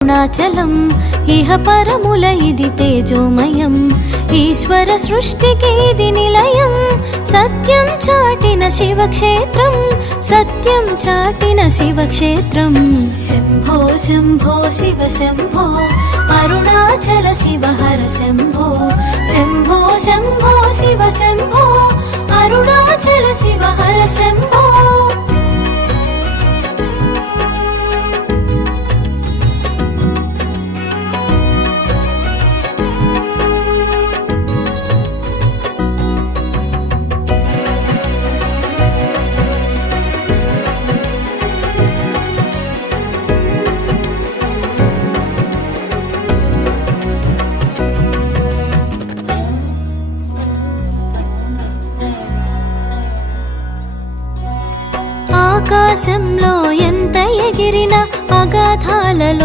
అరుణాచలం ఇహ పరముల ఇది తేజోమయం, ఈశ్వర సృష్టికి ఇది నిలయం. సత్యం చాటిన శివక్షేత్రం, సత్యం చాటిన శివక్షేత్రం. శంభో శంభో శివ శంభో, అరుణాచల శివ హర శంభో. శంభో శంభో శివ శంభో, అరుణాచల శివ హర శంభో. ఆకాశంలో ఎంత ఎగిరినా అగాధాలలో